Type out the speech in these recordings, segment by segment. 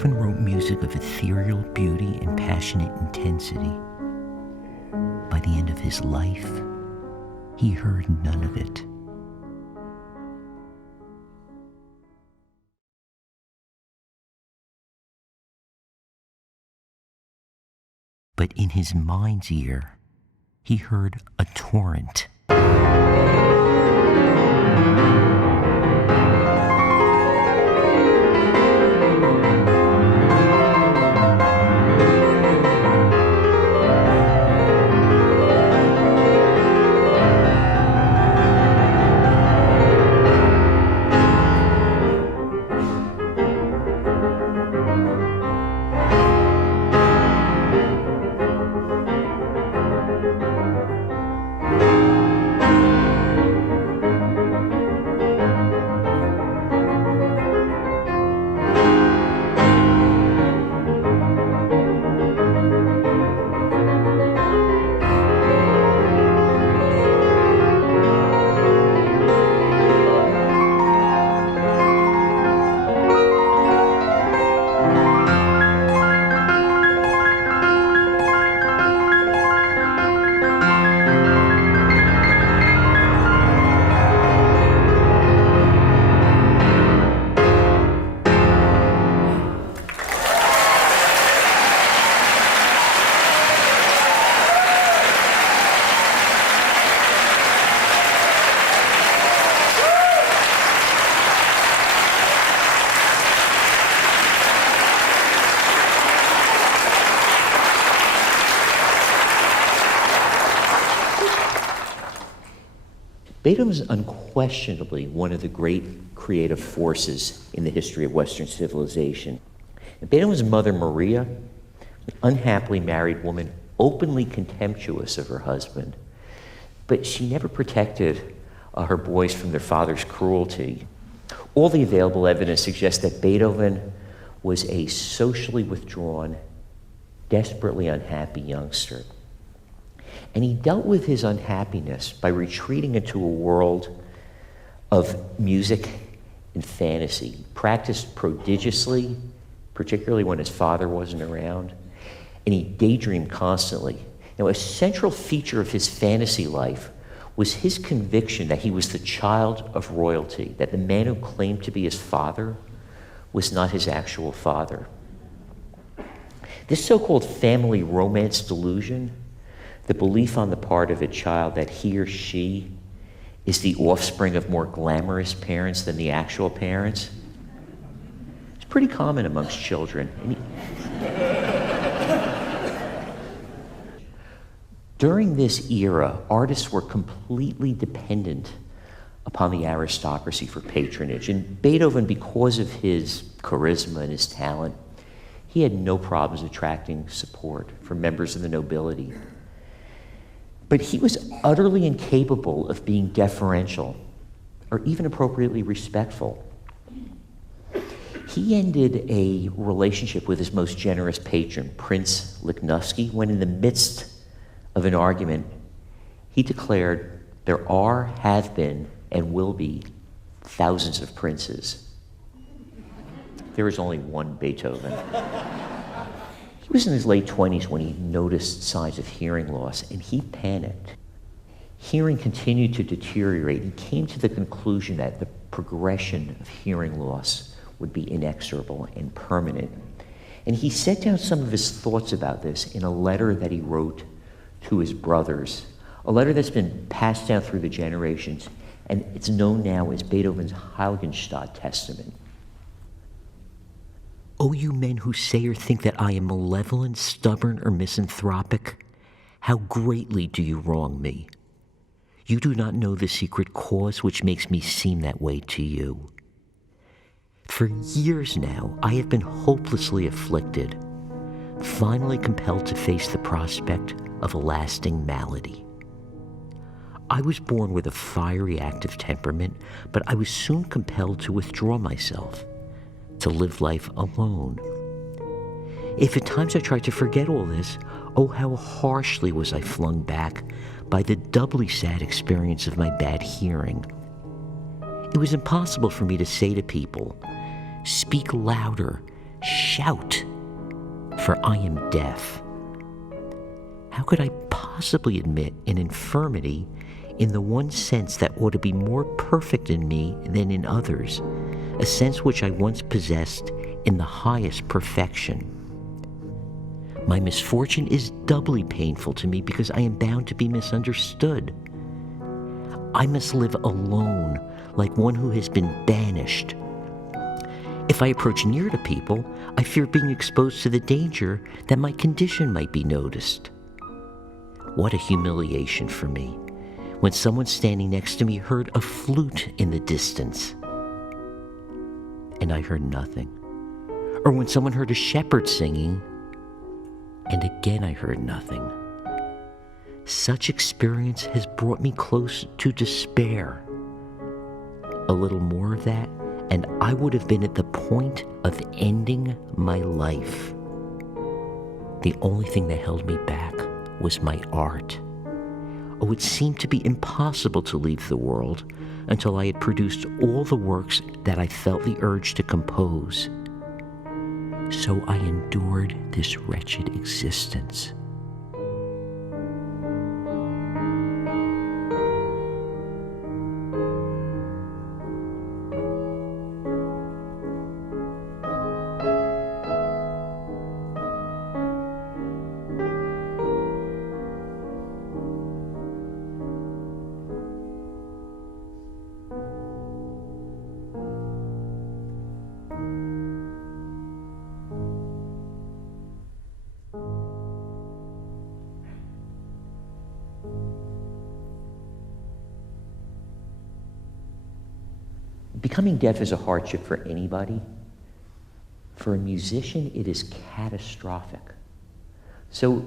Beethoven wrote music of ethereal beauty and passionate intensity. By the end of his life, he heard none of it. But in his mind's ear, he heard a torrent. Beethoven is unquestionably one of the great creative forces in the history of Western civilization. And Beethoven's mother, Maria, an unhappily married woman, openly contemptuous of her husband, but she never protected her boys from their father's cruelty. All the available evidence suggests that Beethoven was a socially withdrawn, desperately unhappy youngster. And he dealt with his unhappiness by retreating into a world of music and fantasy. He practiced prodigiously, particularly when his father wasn't around, and he daydreamed constantly. Now, a central feature of his fantasy life was his conviction that he was the child of royalty, that the man who claimed to be his father was not his actual father. This so-called family romance delusion, the belief on the part of a child that he or she is the offspring of more glamorous parents than the actual parents, it's pretty common amongst children. During this era, artists were completely dependent upon the aristocracy for patronage. And Beethoven, because of his charisma and his talent, he had no problems attracting support from members of the nobility. But he was utterly incapable of being deferential or even appropriately respectful. He ended a relationship with his most generous patron, Prince Lichnowsky, when in the midst of an argument, he declared, "There are, have been, and will be thousands of princes. There is only one Beethoven." He was in his late 20s when he noticed signs of hearing loss, and he panicked. Hearing continued to deteriorate. He came to the conclusion that the progression of hearing loss would be inexorable and permanent. And he set down some of his thoughts about this in a letter that he wrote to his brothers, a letter that's been passed down through the generations, and it's known now as Beethoven's Heiligenstadt Testament. "O you men who say or think that I am malevolent, stubborn, or misanthropic, how greatly do you wrong me. You do not know the secret cause which makes me seem that way to you. For years now, I have been hopelessly afflicted, finally compelled to face the prospect of a lasting malady. I was born with a fiery, active temperament, but I was soon compelled to withdraw myself, to live life alone. If at times I tried to forget all this, oh, how harshly was I flung back by the doubly sad experience of my bad hearing. It was impossible for me to say to people, 'Speak louder, Shout, for I am deaf. How could I possibly admit an infirmity in the one sense that ought to be more perfect in me than in others, a sense which I once possessed in the highest perfection? My misfortune is doubly painful to me because I am bound to be misunderstood. I must live alone, like one who has been banished. If I approach near to people, I fear being exposed to the danger that my condition might be noticed. What a humiliation for me when someone standing next to me heard a flute in the distance, and I heard nothing. Or when someone heard a shepherd singing, and again I heard nothing. Such experience has brought me close to despair. A little more of that, and I would have been at the point of ending my life. The only thing that held me back was my art. Oh, it seemed to be impossible to leave the world until I had produced all the works that I felt the urge to compose. So I endured this wretched existence. Becoming deaf is a hardship for anybody. For a musician, it is catastrophic. So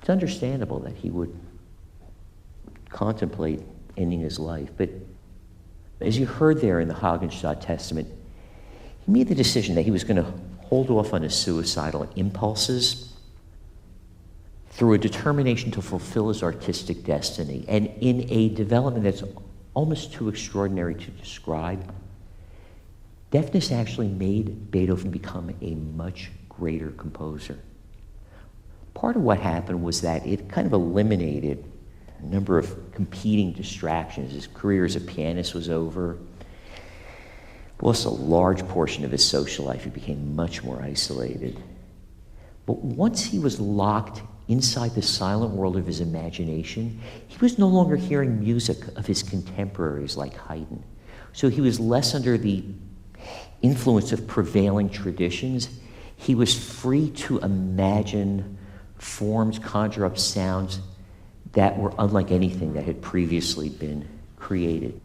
it's understandable that he would contemplate ending his life. But as you heard there in the Hagenstadt Testament, he made the decision that he was going to hold off on his suicidal impulses through a determination to fulfill his artistic destiny. And in a development that's almost too extraordinary to describe, deafness actually made Beethoven become a much greater composer. Part of what happened was that it kind of eliminated a number of competing distractions. His career as a pianist was over. Lost a large portion of his social life. He became much more isolated. But once he was locked inside the silent world of his imagination, he was no longer hearing music of his contemporaries like Haydn. So he was less under the influence of prevailing traditions. He was free to imagine forms, conjure up sounds that were unlike anything that had previously been created.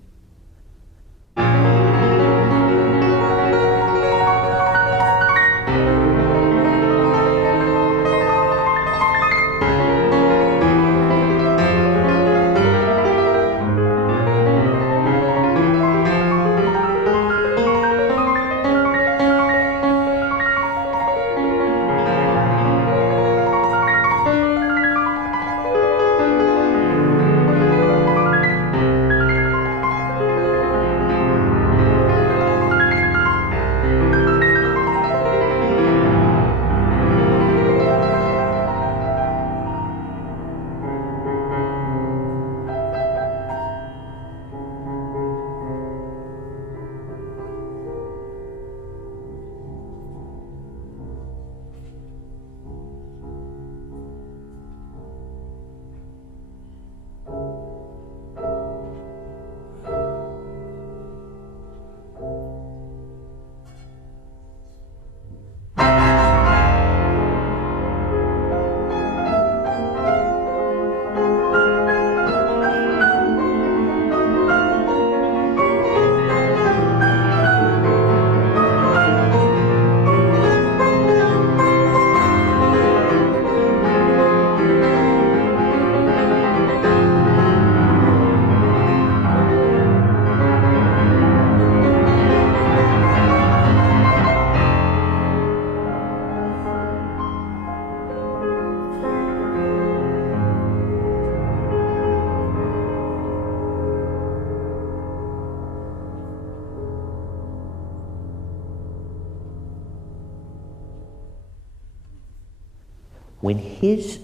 When his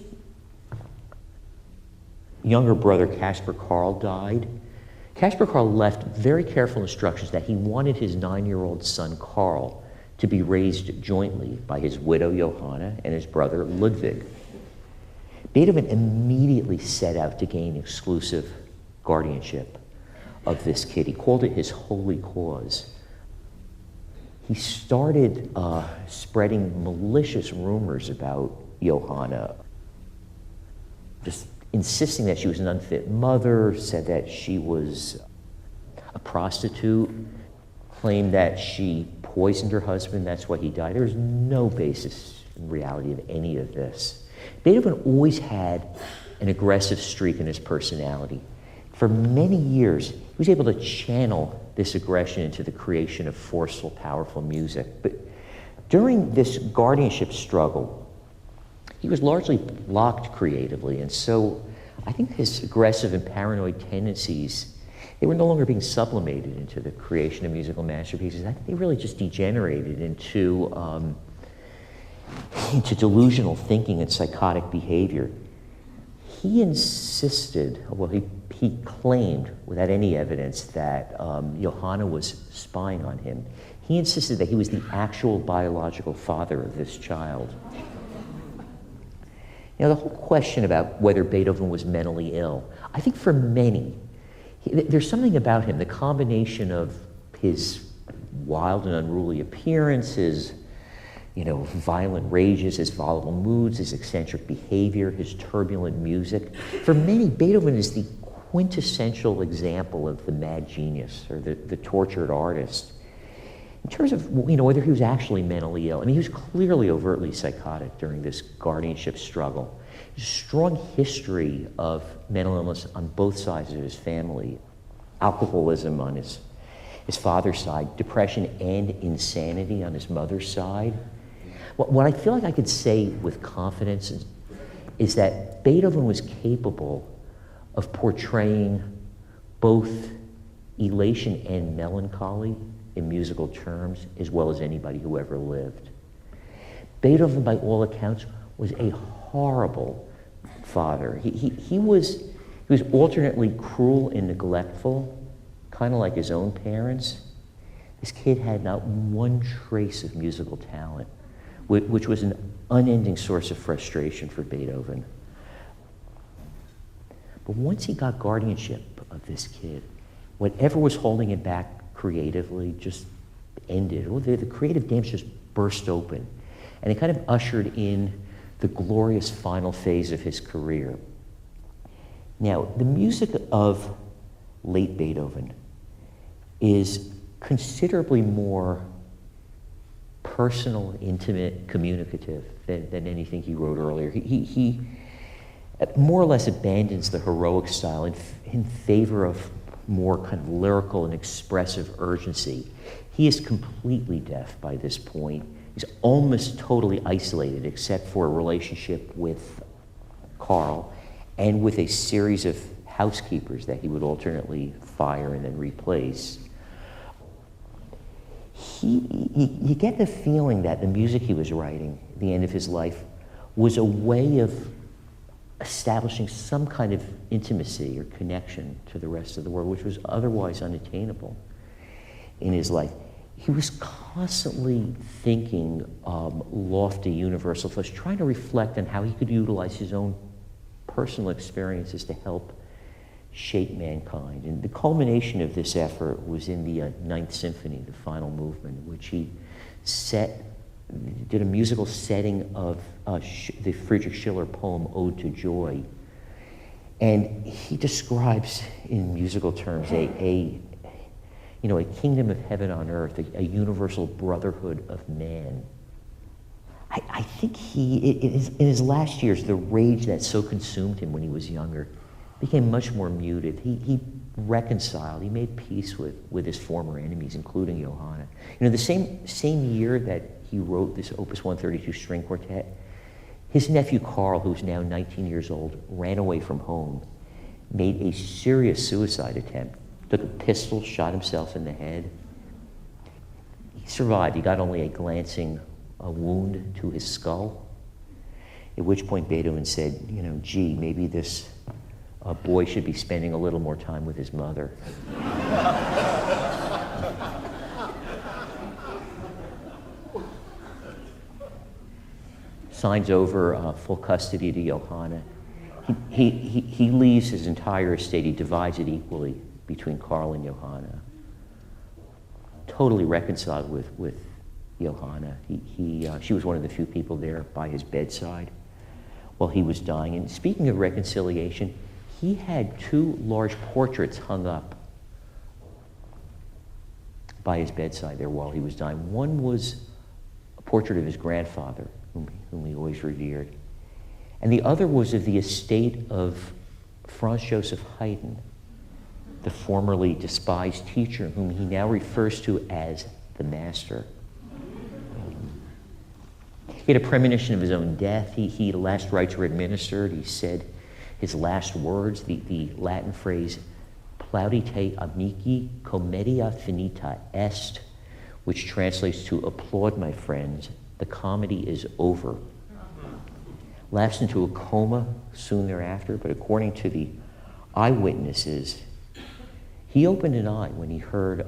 younger brother, Caspar Karl, died, Caspar Karl left very careful instructions that he wanted his 9-year-old son, Karl, to be raised jointly by his widow, Johanna, and his brother, Ludwig. Beethoven immediately set out to gain exclusive guardianship of this kid. He called it his holy cause. He started spreading malicious rumors about Johanna, just insisting that she was an unfit mother, said that she was a prostitute, claimed that she poisoned her husband, that's why he died. There was no basis in reality of any of this. Beethoven always had an aggressive streak in his personality. For many years, he was able to channel this aggression into the creation of forceful, powerful music. But during this guardianship struggle, he was largely blocked creatively, and so I think his aggressive and paranoid tendencies, they were no longer being sublimated into the creation of musical masterpieces. I think they really just degenerated into delusional thinking and psychotic behavior. He insisted, well, he claimed, without any evidence, that Johanna was spying on him. He insisted that he was the actual biological father of this child. Now, the whole question about whether Beethoven was mentally ill, I think for many, there's something about him, the combination of his wild and unruly appearance, his violent rages, his volatile moods, his eccentric behavior, his turbulent music. For many, Beethoven is the quintessential example of the mad genius or the tortured artist. In terms of whether he was actually mentally ill, I mean, he was clearly overtly psychotic during this guardianship struggle. There's a strong history of mental illness on both sides of his family. Alcoholism on his father's side, depression and insanity on his mother's side. What I feel like I could say with confidence is that Beethoven was capable of portraying both elation and melancholy in musical terms, as well as anybody who ever lived. Beethoven, by all accounts, was a horrible father. He was alternately cruel and neglectful, kind of like his own parents. This kid had not one trace of musical talent, which was an unending source of frustration for Beethoven. But once he got guardianship of this kid, whatever was holding him back creatively just ended. Well, the creative dams just burst open, and it kind of ushered in the glorious final phase of his career. Now, the music of late Beethoven is considerably more personal, intimate, communicative than anything he wrote earlier. He more or less abandons the heroic style in favor of more kind of lyrical and expressive urgency. He is completely deaf by this point. He's almost totally isolated except for a relationship with Karl and with a series of housekeepers that he would alternately fire and then replace. You get the feeling that the music he was writing at the end of his life was a way of establishing some kind of intimacy or connection to the rest of the world, which was otherwise unattainable in his life. He was constantly thinking lofty, universal thoughts, trying to reflect on how he could utilize his own personal experiences to help shape mankind. And the culmination of this effort was in the Ninth Symphony, the final movement, in which he did a musical setting of the Friedrich Schiller poem Ode to Joy. And he describes in musical terms a kingdom of heaven on earth, a universal brotherhood of man. I think in his last years, the rage that so consumed him when he was younger became much more muted. He reconciled, he made peace with his former enemies, including Johanna. The same year that he wrote this Opus 132 string quartet, his nephew Karl, who's now 19 years old, ran away from home, made a serious suicide attempt, took a pistol, shot himself in the head. He survived. He got only a glancing wound to his skull. At which point Beethoven said, gee, maybe this boy should be spending a little more time with his mother. Signs over full custody to Johanna. He leaves his entire estate. He divides it equally between Karl and Johanna. Totally reconciled with Johanna. She was one of the few people there by his bedside while he was dying. And speaking of reconciliation, he had 2 large portraits hung up by his bedside there while he was dying. One was a portrait of his grandfather, whom he always revered. And the other was of the estate of Franz Joseph Haydn, the formerly despised teacher, whom he now refers to as the master. He had a premonition of his own death. The last rites were administered. He said his last words, the Latin phrase, plaudite amici, commedia finita est, which translates to applaud my friends, the comedy is over. Lapsed into a coma soon thereafter, but according to the eyewitnesses, he opened an eye when he heard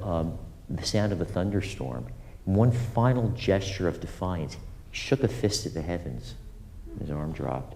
the sound of a thunderstorm. In one final gesture of defiance, he shook a fist at the heavens, and his arm dropped.